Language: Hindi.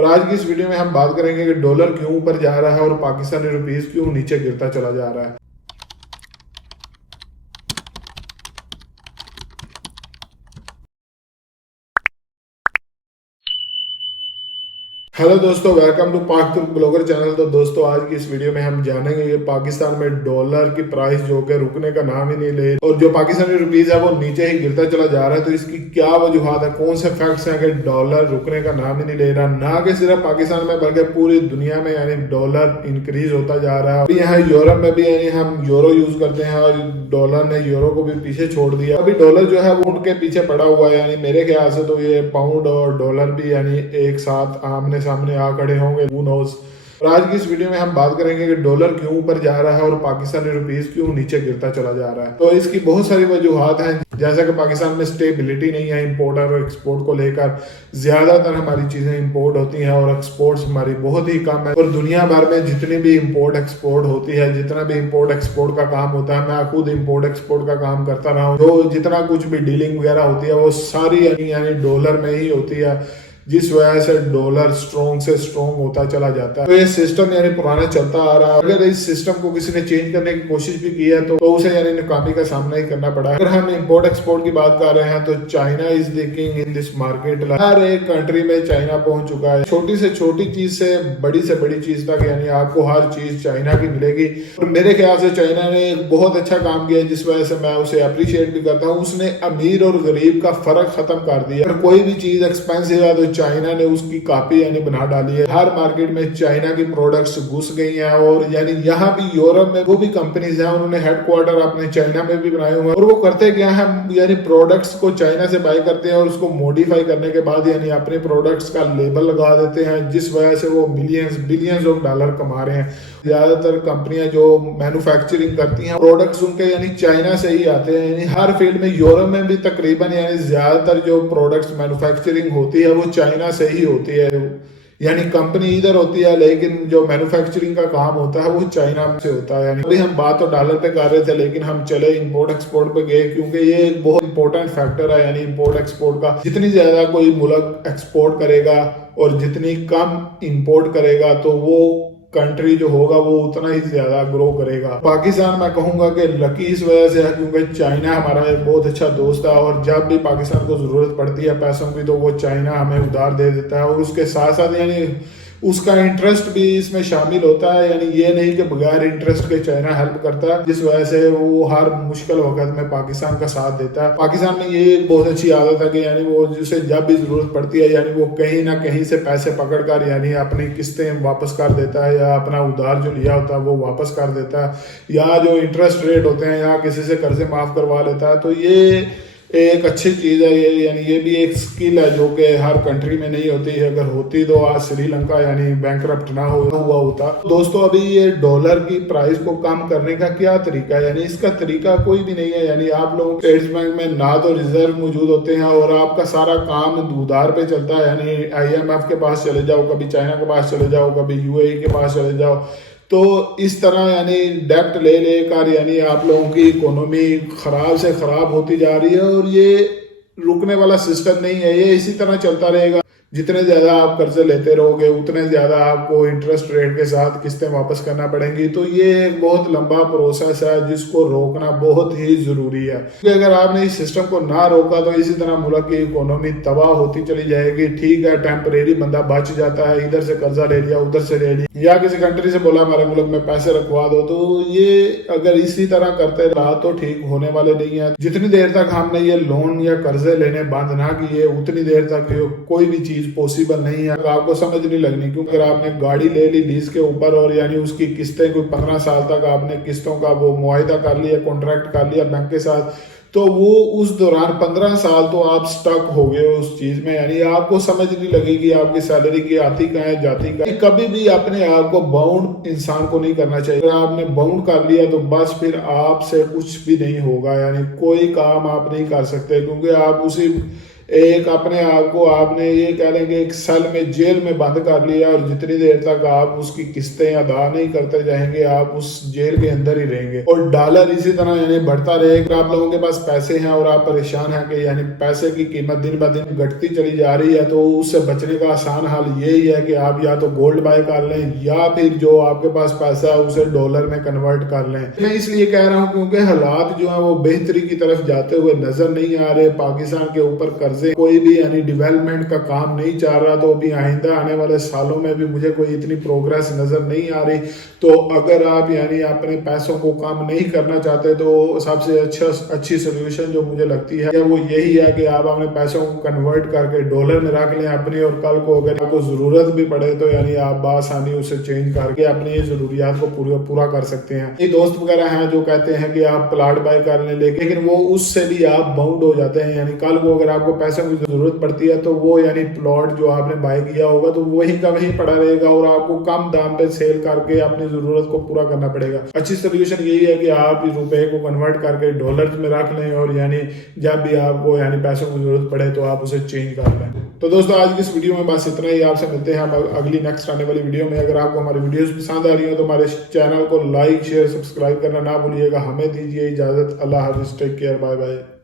और आज की इस वीडियो में हम बात करेंगे कि डॉलर क्यों ऊपर जा रहा है और पाकिस्तानी रुपीस क्यों नीचे गिरता चला जा रहा है। हेलो दोस्तों, वेलकम टू पाक तुर्क ब्लॉगर चैनल। तो दोस्तों, आज की इस वीडियो में हम जानेंगे कि पाकिस्तान में डॉलर की प्राइस जो कि रुकने का नाम ही नहीं ले और जो पाकिस्तानी रुपीस है वो नीचे ही गिरता चला जा रहा है। तो इसकी क्या वजूहत है, कौन से फैक्ट्स हैं कि डॉलर रुकने का नाम ही नहीं ले रहा। ना कि सिर्फ पाकिस्तान में बल्कि पूरी दुनिया में यानी डॉलर इंक्रीज होता जा रहा है। अभी यहाँ यूरोप में भी यानी हम यूरो यूज करते हैं और डॉलर ने यूरो को भी पीछे छोड़ दिया। अभी डॉलर जो है वो उनके पीछे पड़ा हुआ है। यानी मेरे ख्याल से तो ये पाउंड और डॉलर भी यानी एक साथ आमने सामने आ खड़े होंगे, who knows। और आज की इस वीडियो में हम बात करेंगे कि डॉलर क्यों ऊपर जा रहा है और पाकिस्तानी रुपीस क्यों नीचे गिरता चला जा रहा है। तो इसकी बहुत सारी वजूहत हैं, जैसा कि पाकिस्तान में स्टेबिलिटी नहीं है इंपोर्ट और एक्सपोर्ट को लेकर। ज्यादातर हमारी चीजें इंपोर्ट होती हैं और एक्सपोर्ट्स हमारी बहुत ही कम है। और दुनिया भर में जितनी भी इंपोर्ट एक्सपोर्ट होती है, जितना भी इंपोर्ट एक्सपोर्ट का काम होता है, मैं खुद इंपोर्ट एक्सपोर्ट का काम करता रहा हूँ, तो जितना कुछ भी डीलिंग वगैरह होती है वो सारी यानी डॉलर में ही होती है, जिस वजह से डॉलर स्ट्रॉन्ग से स्ट्रॉन्ग होता चला जाता है। तो ये सिस्टम यानी पुराना चलता आ रहा है। अगर इस सिस्टम को किसी ने चेंज करने की कोशिश भी की है तो उसे यानी नाकामी का सामना ही करना पड़ा है। अगर हम इंपोर्ट एक्सपोर्ट की बात कर रहे हैं तो China is the king in this market. हर एक कंट्री में चाइना पहुंच चुका है। छोटी से छोटी चीज से बड़ी चीज तक यानी आपको हर चीज चाइना की मिलेगी। और मेरे ख्याल से चाइना ने एक बहुत अच्छा काम किया, जिस वजह से मैं उसे अप्रिशिएट भी करता हूँ। उसने अमीर और गरीब का फर्क खत्म कर दिया। अगर कोई भी चीज एक्सपेंसिव है तो चाइना ने उसकी कॉपी यानी बना डाली है। हर मार्केट में चाइना की प्रोडक्ट्स घुस गई हैं। और यानी यहाँ भी यूरोप में वो भी कंपनीज हैं, उन्होंने हेडक्वार्टर अपने चाइना में भी बनाए हुए हैं। और वो करते क्या है, यानी प्रोडक्ट्स को चाइना से बाय करते हैं और उसको मॉडिफाई करने के बाद यानी अपने प्रोडक्ट्स का लेबल लगा देते हैं, जिस वजह से वो बिलियंस ऑफ डॉलर कमा रहे हैं। ज्यादातर कंपनियां जो मैन्युफैक्चरिंग करती हैं प्रोडक्ट्स उनके यानी चाइना से ही आते हैं। यानी हर फील्ड में यूरोप में भी तकरीबन यानी ज्यादातर जो प्रोडक्ट्स मैन्युफैक्चरिंग होती है वो चाइना से ही होती है। यानी कंपनी इधर होती है लेकिन जो मैन्युफैक्चरिंग का काम होता है वो चाइना से होता है। यानी अभी हम बात तो डॉलर पे कर रहे थे लेकिन हम चले इंपोर्ट एक्सपोर्ट पे गए, क्योंकि ये एक बहुत इंपॉर्टेंट फैक्टर है। यानी इंपोर्ट एक्सपोर्ट का जितनी ज्यादा कोई मुल्क एक्सपोर्ट करेगा और जितनी कम इंपोर्ट करेगा तो वो कंट्री जो होगा वो उतना ही ज्यादा ग्रो करेगा। पाकिस्तान मैं कहूंगा कि लकी इस वजह से है क्योंकि चाइना हमारा एक बहुत अच्छा दोस्त है और जब भी पाकिस्तान को जरूरत पड़ती है पैसों की तो वो चाइना हमें उधार दे देता है। और उसके साथ साथ यानी उसका इंटरेस्ट भी इसमें शामिल होता है। यानी ये नहीं कि बगैर इंटरेस्ट के चाइना हेल्प करता है, जिस वजह से वो हर मुश्किल वक्त में पाकिस्तान का साथ देता है। पाकिस्तान में ये एक बहुत अच्छी आदत है कि यानी वो जिसे जब भी जरूरत पड़ती है यानी वो कहीं ना कहीं से पैसे पकड़ कर यानी अपनी किस्तें वापस कर देता है या अपना उधार जो लिया होता है वो वापस कर देता है, या जो इंटरेस्ट रेट होते हैं या किसी से कर्जे माफ करवा लेता है। तो ये एक अच्छी चीज है। ये यानी ये भी एक स्किल है जो कि हर कंट्री में नहीं होती है। अगर होती तो आज श्रीलंका यानी बैंकरप्ट ना हुआ होता। दोस्तों, अभी ये डॉलर की प्राइस को कम करने का क्या तरीका है, यानी इसका तरीका कोई भी नहीं है। यानी आप लोग स्टेट बैंक में ना तो रिजर्व मौजूद होते हैं और आपका सारा काम उधार पे चलता है। यानी IMF के पास चले जाओ, कभी चाइना के पास चले जाओ, कभी UAE के पास चले जाओ। तो इस तरह यानी डेप्ट ले लेकर यानी आप लोगों की इकोनॉमी खराब से खराब होती जा रही है और ये रुकने वाला सिस्टम नहीं है। ये इसी तरह चलता रहेगा। जितने ज्यादा आप कर्जे लेते रहोगे उतने ज्यादा आपको इंटरेस्ट रेट के साथ किस्तें वापस करना पड़ेंगी। तो ये एक बहुत लंबा प्रोसेस है जिसको रोकना बहुत ही जरूरी है, क्योंकि अगर आपने इस सिस्टम को ना रोका तो इसी तरह मुल्क की इकोनॉमी तबाह होती चली जाएगी। ठीक है, टेम्परेरी बंदा बच जाता है, इधर से कर्जा ले लिया, उधर से ले लिया, या किसी कंट्री से बोला हमारे मुल्क में पैसे रखवा दो। तो ये अगर इसी तरह करते रहा तो ठीक होने वाले नहीं है। जितनी देर तक हमने ये लोन या कर्जे लेने बंद ना किए उतनी देर तक कोई भी चीज पॉसिबल नहीं है। आपको समझ नहीं लगनी, क्योंकि अगर आपने गाड़ी ले ली लीज के ऊपर और यानी उसकी किस्तें कोई 15 साल तक आपने किस्तों का वो मुआहिदा कर लिया, कॉन्ट्रैक्ट कर लिया बैंक के साथ, तो वो उस दौरान 15 साल तो आप स्टक हो गए उस चीज में। यानी आपको समझ नहीं लगेगी आपकी सैलरी की आती कहाँ है जाती कहाँ है। कभी भी अपने आप को बाउंड इंसान को नहीं करना चाहिए। अगर आपने बाउंड कर लिया तो बस फिर आपसे कुछ भी नहीं होगा। यानी कोई काम आप नहीं कर सकते, क्योंकि आप उसी एक अपने आप को आपने ये कह लेंगे एक सेल में जेल में बंद कर लिया और जितनी देर तक आप उसकी किस्तें अदा नहीं करते जाएंगे आप उस जेल के अंदर ही रहेंगे। और डॉलर इसी तरह यानी बढ़ता रहेगा। आप लोगों के पास पैसे हैं और आप परेशान हैं कि यानी पैसे की कीमत दिन ब दिन घटती चली जा रही है, तो उससे बचने का आसान हल यही है कि आप या तो गोल्ड बाय कर लें या फिर जो आपके पास पैसा है उसे डॉलर में कन्वर्ट कर लें। मैं इसलिए कह रहा हूं क्योंकि हालात जो है वो बेहतरी की तरफ जाते हुए नजर नहीं आ रहे। पाकिस्तान के ऊपर कर्जे, कोई भी यानी डेवलपमेंट का काम नहीं चल रहा, तो अभी आइंदा आने वाले सालों में भी मुझे कोई इतनी प्रोग्रेस नजर नहीं आ रही। तो अगर आप यानी अपने पैसों को कम नहीं करना चाहते तो सबसे अच्छी सोल्यूशन जो मुझे लगती है वो यही है कि आप अपने पैसों को कन्वर्ट करके डॉलर में रख लें अपनी, और कल को अगर आपको जरूरत भी पड़े तो यानी आप बासानी उसे चेंज करके अपनी जरूरियात को पूरा कर सकते हैं। ये दोस्त वगैरह हैं जो कहते हैं कि आप प्लाट बाय कर लें, लेकिन वो उससे भी आप बाउंड हो जाते हैं। यानी कल को अगर आपको पैसों की जरूरत पड़ती है तो वो यानी प्लॉट जो आपने बाय किया होगा तो वही का वही पड़ा रहेगा और आपको कम दाम पे सेल करके अपनी जरूरत को पूरा करना पड़ेगा। अच्छी सोल्यूशन यही है कि आप इस रुपए को कन्वर्ट करके डॉलर में रख लें और यानी जब भी आपको यानी पैसों की जरूरत पड़े तो आप उसे चेंज कर लें। तो दोस्तों आज की इस वीडियो में बस इतना ही। आपसे मिलते हैं हम अगली नेक्स्ट आने वाली वीडियो में। अगर आपको हमारी वीडियोस पसंद आ रही हो तो हमारे चैनल को लाइक शेयर सब्सक्राइब करना ना भूलिएगा। हमें दीजिए इजाजत। अल्लाह हाफिज, टेक केयर, बाय बाय।